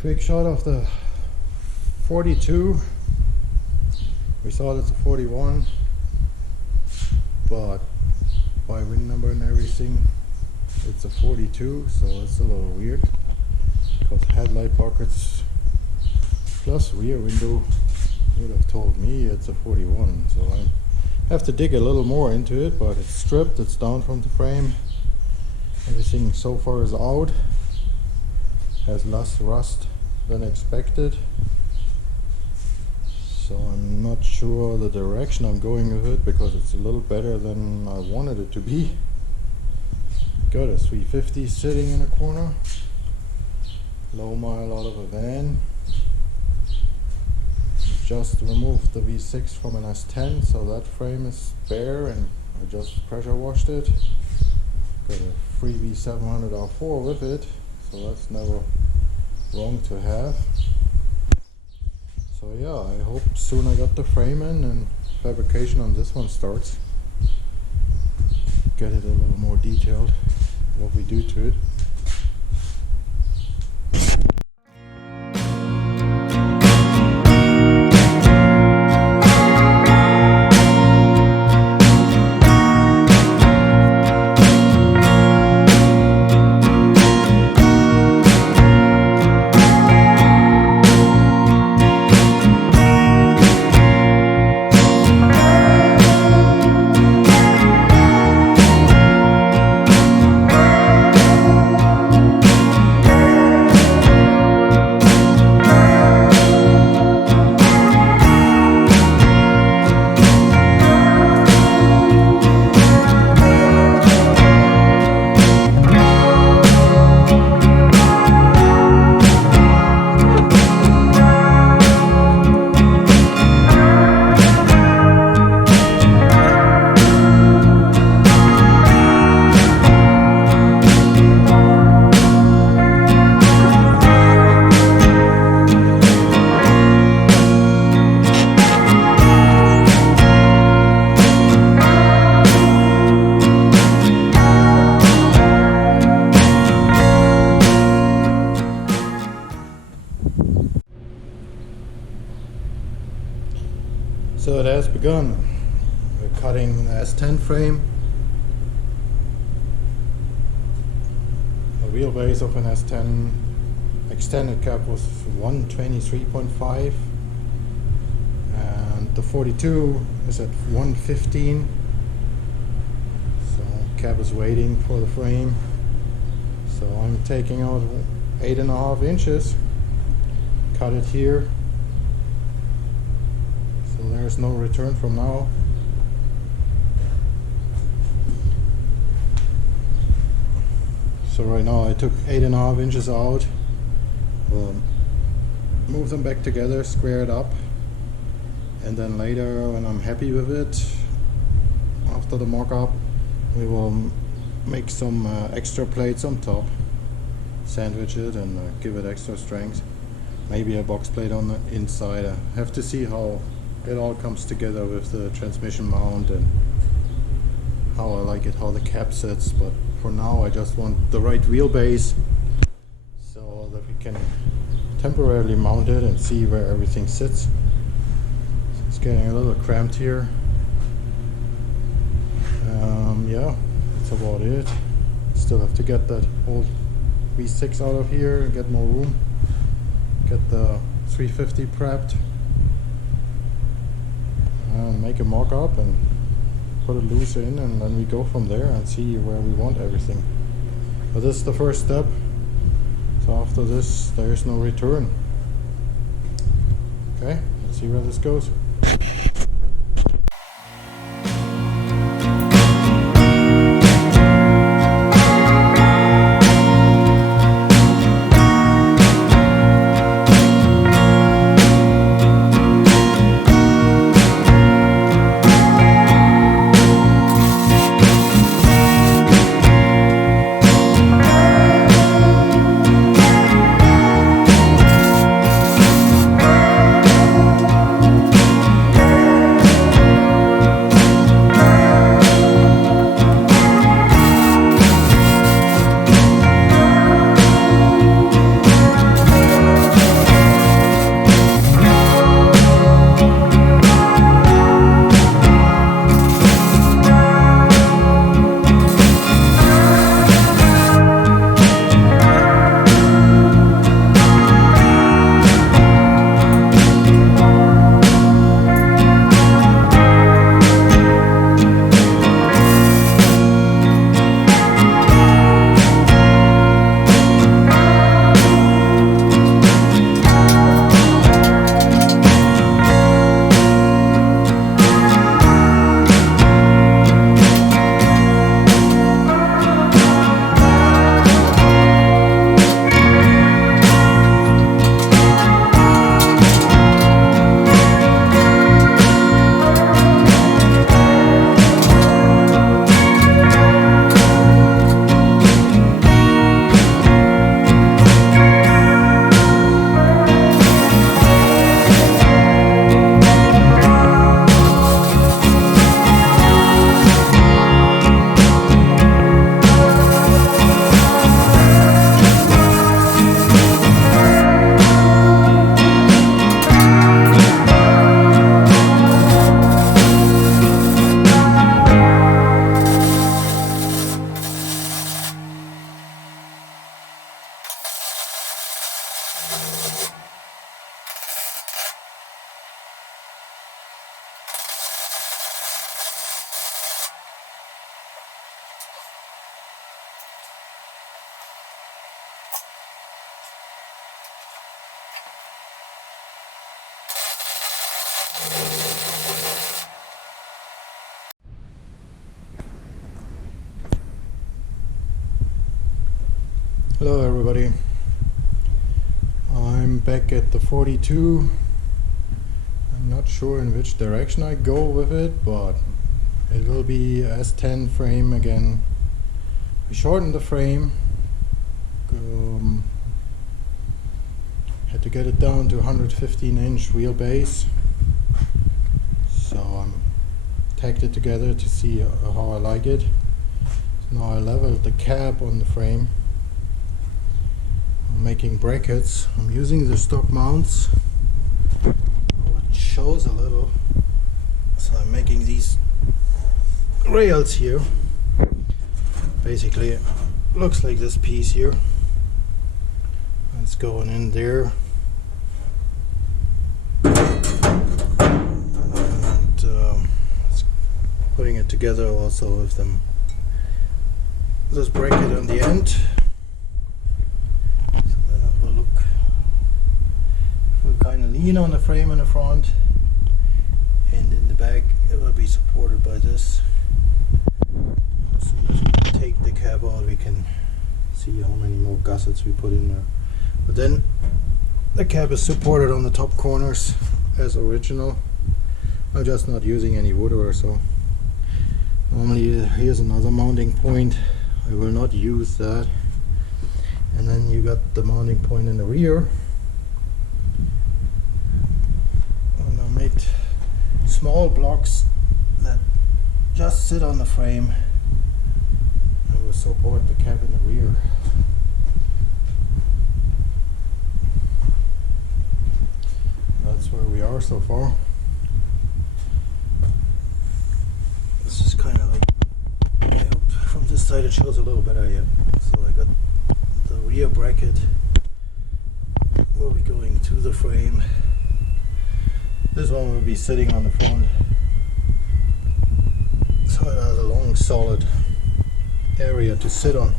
Quick shot of the 42. We thought it's a 41, but by wing number and everything it's a 42, so it's a little weird because headlight buckets plus rear window would have told me it's a 41. So I have to dig a little more into it, but it's stripped, it's down from the frame, everything so far is out, has less rust than expected. So I'm not sure the direction I'm going with it because it's a little better than I wanted it to be. Got a 350 sitting in a corner, low mile out of a van. Just removed the V6 from an S10, so that frame is bare, and I just pressure washed it. Got a free V700 R4 with it, so that's never wrong to have. So yeah, I hope soon I got the frame in and fabrication on this one starts. Get it a little more detailed, what we do to it. So it has begun. We're cutting the S10 frame. The wheelbase of an S10 extended cab was 123.5 and the 42 is at 115. So cab is waiting for the frame. So I'm taking out 8.5 inches, cut it here. So there's no return from now. So right now I took 8.5 inches out, move them back together, square it up, and then later when I'm happy with it, after the mock-up, we will make some extra plates on top, sandwich it and give it extra strength. Maybe a box plate on the inside. I have to see how it all comes together with the transmission mount and how I like it, how the cab sits. But for now I just want the right wheelbase so that we can temporarily mount it and see where everything sits. So it's getting a little cramped here. Yeah, that's about it. Still have to get that old V6 out of here and get more room. Get the 350 prepped. Make a mock-up and put it loose in, and then we go from there and see where we want everything. But this is the first step, so after this there is no return. Okay, let's see where this goes. Hello everybody, I'm back at the 42. I'm not sure in which direction I go with it, but it will be S10 frame again. I shortened the frame, had to get it down to 115-inch wheelbase, so I'm tacked it together to see how I like it. So now I leveled the cap on the frame. I'm making brackets. I'm using the stock mounts. Oh, it shows a little. So I'm making these rails here. Basically, it looks like this piece here. It's going in there. And putting it together also with them. This bracket on the end. Kind of lean on the frame in the front, and in the back it will be supported by this. As soon as we take the cap out, we can see how many more gussets we put in there. But then the cap is supported on the top corners as original. I'm just not using any wood or so. Normally here's another mounting point. I will not use that. And then you got the mounting point in the rear. Made small blocks that just sit on the frame and will support the cap in the rear. That's where we are so far. This is kind of like, I hope from this side it shows a little better yet. So I got the rear bracket will be going to the frame. This one will be sitting on the front, so it has a long solid area to sit on.